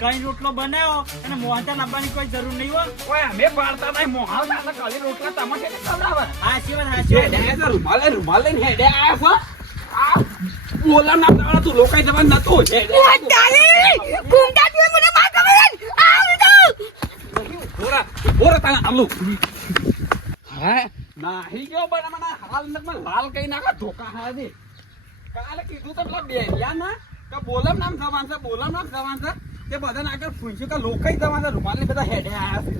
કઈ રોટલો બનાવો અને મોહનતા લાવવાની કોઈ જરૂર નહીં હોય. અમે પાડતા નહીં મોહનતા કઈ રોટલા તમારે ખવડાવે. હાચી વાત. રૂમાલ લઈને હેડે આયા છો. બોલા ના દાડા તું લોકાઈ જવાન નતો. બોરા તાના આલુ. હા નાહી ગયો બના મને હાલ નકમાં લાલ કઈ નાખા ધોકા હાજી. કાલે કીધું તો પેલા બેરિયા ના કે બોલમ નામ જવાન છે તે બધાને આગળ પૂછ્યું કે લોકાઈ જવાન છે. રૂમાલ ને બધા હેડે આયા છે.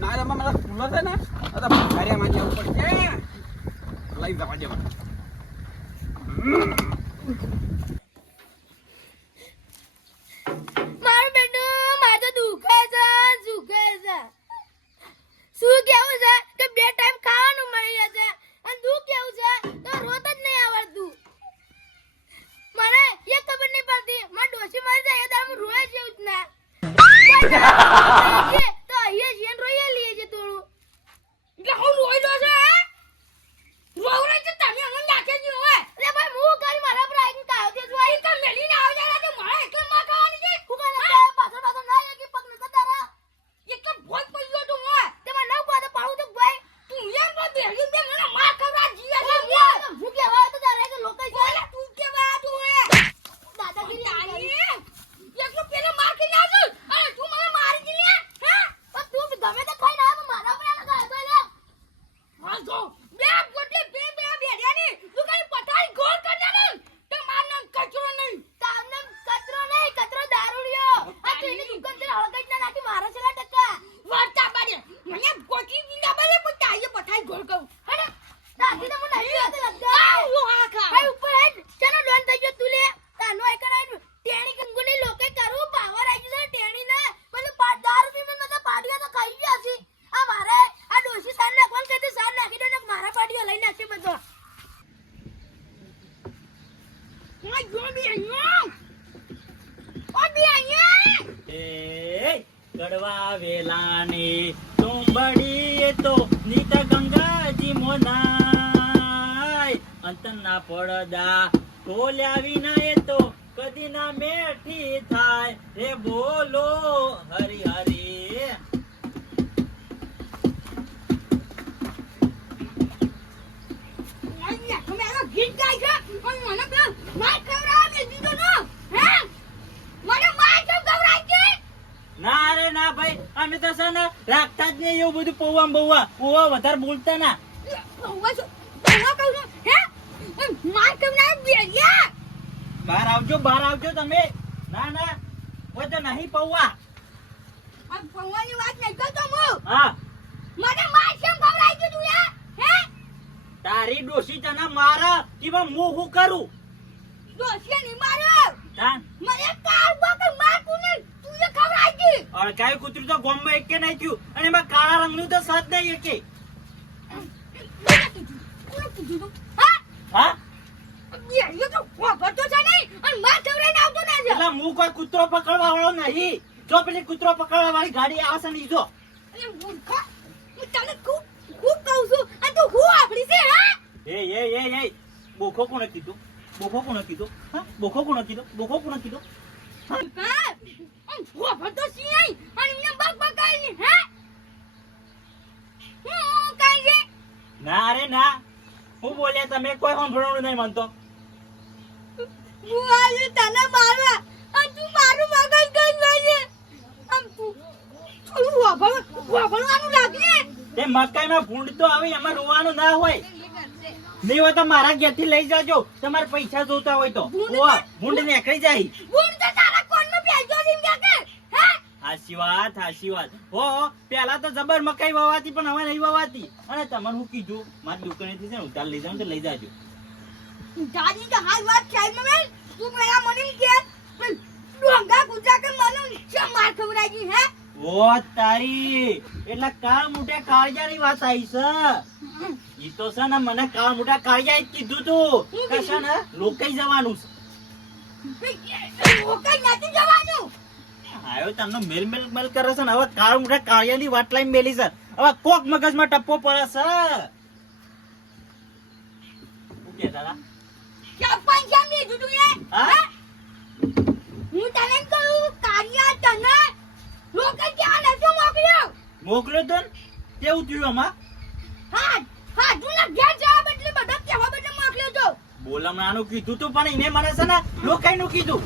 ના એમાં મારા ફૂલો છે ને બધા ભંગારિયામાં જવું પડશે. લઈ જવા દેવા. મારું બેટું મારે તો દુખે છે શું કેવું છે કે 2 ટાઈમ ખાવાનું મળી જશે અને દુખ કેવું છે તો રોત જ નહીં આવડતું. મને એ ખબર નહીં પડતી મારા ડોશી મરી જાય તો હું રોય જેવું જ ના તો અહીંયા જીન રોઈએ લઈએ છે થોડું એટલે હું રોઈ દો છે રોવરે છે તમે અમને નાખે જ હોય. અરે ભાઈ હું કરી મારા પર આવીને કાવ તે જોઈ કે મેલીને આવ જાય કે મારા એકલ માં ખાવાની છે હું કહે પાછળ ના કે પગ ન તારા એક તો ભોજ પડ્યો તો હોય તે મને ન કહો તો પાડું તો ભાઈ તું એમ તો બેહી બે મને માર ખવરા જીયા છે હું કે હોય તો તારા કે લોકો છે તું કે વા તું હે દાદાગીરી આની એક તો પેલા માર કે ના જો અરે તું મને મારી દી લે હે તો તું ગમે તે ખાઈ ના મારા પર ના ખાય તો લે હા જો બે ગોટલી બે બેડિયાની તું કઈ પટાઈ ગોળ કર ને તો માર નામ કચરો નહીં તાર નામ કચરો દારૂડિયો આ તું એની દુકાન પર હળગાઈ ના નાખી મારા છેલા ટકા વાર્તા બાડે મને ગોટલી વિના બાલે પણ તાઈએ પટાઈ ગોળ કહું હે દાદી તો મને નહીં આતે લગા ઓ હા ખા ભાઈ ઉપર હેડ ચનો ડોન થઈ ગયો તું લે તાનો એકડા ટેણી કંગુની લોકે કરું પાવર આવી ગયો ટેણી ને પેલું દારૂ પીને મત પાડિયા તો ખાઈ ગયા છે આ મારે આ ડોશી સાર નાખવાનું કહે તો સાર નાખી દો ને મારા પાડિયો લઈ નાખશે બધો. ઓય ગોબી આયો ઓ બી આયો એ કડવા વેલાની તુંબડી તો નીત ગંગાજી મોનાય અંતના પડદા ખોલ્યા વિના એ તો કદી ના મેઠી થાય રે બોલો હરી હરી. ગીત ગાય છે પણ મને પેલા માર ખવડાવ દે દીધો નો હે મને માર કેમ ખવડાય છે ના રે ના ભાઈ અમે તો છે ને રાખતા જ નહીં એવું બધું પૌવા વધારે બોલતા ના. પૌવા કહું છું હે માર કેમ ના બેરિયા બહાર આવજો તમે. ના ઓય તો નહીં પૌવા. આ પૌવાની વાત નહીં કરતો હું. હા મને માર કેમ ખવડાય છે તું હે તારી ડોશી તને મારા કે હું શું કરું. ડોશી ની મારો તાન મને કાળ બક માર કોને તું એ ખવડાય છે અડકાય કૂતરું તો ગોમમાં એકે નહીં થયું અને એમાં કાળા રંગનું તો સદ નહીં એકે. હા બેરિયો તો ખોબતો છે નહીં અને માર ખવડાઈને આવતો ના છે એટલે હું કોઈ કૂતરો પકડવા વાળો નહીં. જો પેલી કૂતરો પકડવા વાળી ગાડી આવશે ને ઈ જો. અરે મૂર્ખા હું તને ખૂબ કહું છું અને તું હું આપડી છે હા એ બોખો કોણે કીધું હા બોખો કોણે કીધું હા ખોબતો છે નહીં અને એમને બક બકાઈ હે હું કાઈ છે ના રે ના હું બોલ્યા તમે કોઈ સાંભળવાનું નહીં માનતો. હું આજે તને મારવા અને તું મારું મગજ કઈ જાય આમ તું થોડું વાભળવાનું લાગે તે મકાઈમાં ભૂંડ તો આવે એમાં રોવાનું ના હોય. નહીં હોય તો મારા ઘેરથી લઈ જાજો તમારે પૈસા જોતા હોય તો. ભૂંડ નીકળી જાય. ભૂંડ તો તારા કોણમાં બેજો દીમ કે હે હાચી વાત હો પેલા તો જબર મકાઈ વાવાતી પણ હવે નહીં વાવાતી. અને તમને હું કીધું મારી દુકાનેથી છે ને ઉતાર લઈ જાવ તો લઈ જાજો. દાદી તો હાલ વાત ચાલ મે તું પેલા મને કે ડોંગા ગુજા કે મને છે માર ખવડાઈ હે ઓ તારી એટલે કાળ મોટા કાળજાની વાત આવી છે. ઈ તો છે ને મને કાળ મોટા કાળજાએ કીધું તું કે છે ને લોકાઈ જવાનું છે. લોકાઈ નથી જવાનું. આયો તમને મેલ કરે છે ને હવે કાળ મોટા કાળજાની વાત લઈને મેલી છે. હવે કોક મગજમાં ટપ્પો પડે છે. શું કે દાદા કે પૈસા મે જુદું હે હું તને કહું કારિયા તને લોકો ક્યાં નથી મોકલ્યો મોકલ્યો તો ને? કેવું થયું આમાં? હા હા તું ના ઘેર જવા બદલે બધા કહેવા બદલે મોકલ્યો તો બોલમણાનું કીધું તું પણ એને મને છે ને લોકાઈનું કીધું.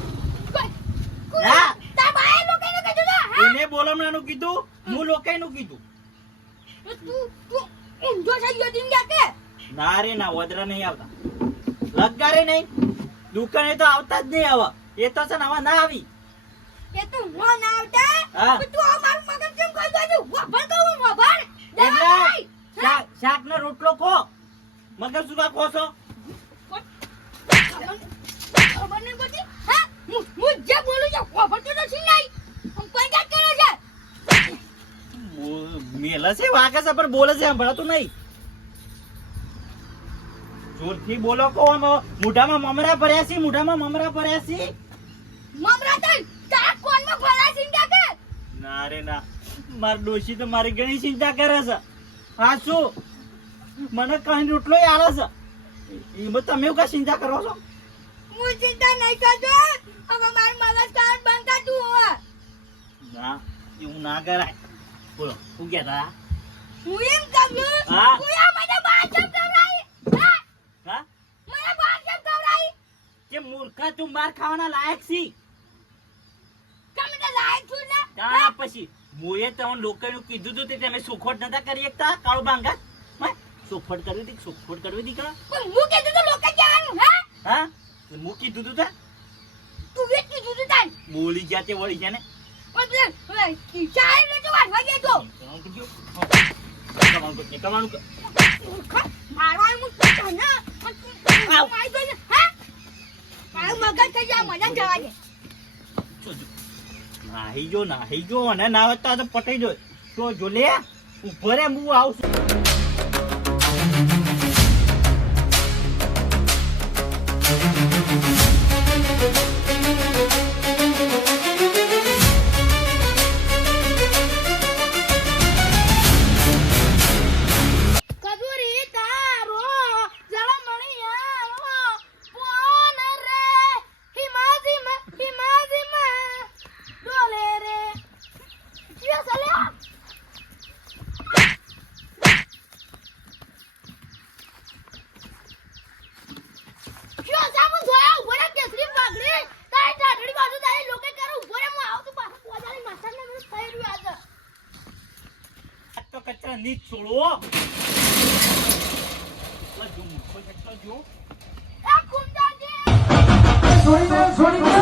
કોઈ હા. તા ભાઈ લોકો એને કીધું તો હા એને બોલમણાનું કીધું, હું લોકાઈનું કીધું. તું ઊંધો થઈ ગયો દિન કે ના રે ના, વદરા નહીં આવતા. લગારે નહીં. દુકાને તો આવતા જ નહીં હવે. એ તો છે ને હવે ના આવી. એ તો હું ના આવતા હા. તો તું આ મારું મગજ કેમ ખોઈ ગયો વભર કહું વભર એટલે શાક નો રોટલો ખો. મગર શું કા ખો છો? ખબર નહીં પડતી હા હું જે બોલું છું વભર તો નથી નહીં હું પંચાયત કરો છે મેલે છે વાગે છે પણ બોલે છે સંભળાતું નહીં. જોરથી બોલો કહો. મોઢામાં મમરા ભર્યા છે, મોઢામાં મમરા ભર્યા છે. મમરા તન તારા કોનમાં ભલા સિંગા કે ના રે ના, માર ડોશી તો મારી ઘણી ચિંતા કરે છે. હા શું મને કઈ રોટલો આલે છે એમાં તમે કા ચિંતા કરો છો? હું ચિંતા નહીં કરતો હવે મારું મગજ કામ બંધ કર તું હવે ના એવું ના કરાય. બોલો શું કહેતા? હું એમ કહું હા. કોઈ આ મને બાચમ કવરાઈ હા હા મને બાચમ કવરાઈ કે મૂર્ખા તું માર ખાવાના લાયક છી. તમે તો લાયક છો ને ત્યાર પછી મોએ તમને લોકોનું કીધું તું તે તમે સુખોટ નતા કરી એકતા કાળો બાંગા. સુખોટ કરવી હતી, સુખોટ કરવી હતી કા? પણ હું કીધું તો લોકો કહેવાનું હા હા હું કીધું તું તે તું વેચ કીધું તો તાન બોલી ગયા તે વળી ગયા ને. એટલે ચાર ને તો વાળવા ગયો તો કમાવાનું મારવાનું હું તને આવ. મારી ગયો ને હા મારું મગજ થઈ જાય મને જવા દે નાહી જો અને ના વધતા તો પટાઈ જો. તો જો લે ઉભો રે હું આવું છું. કદુરી તારો જળમણિયારો પોન રે હિમાજીમાં ડોલે રે ક્યાં ચાલ્યા ક્યાં સામુ જોયા ઉભો રે કેસરી પાઘડી તારી ટાઢડી બાજુ તારી લોકે કરે ઉભો રે હું આવું તો પાછો પોજાની માથાને મને થઈ રહ્યું આજે આ તો કચરા નીચ છોડો. જો મૂકો કચરો જો. આ કુંડાજી છોડી દે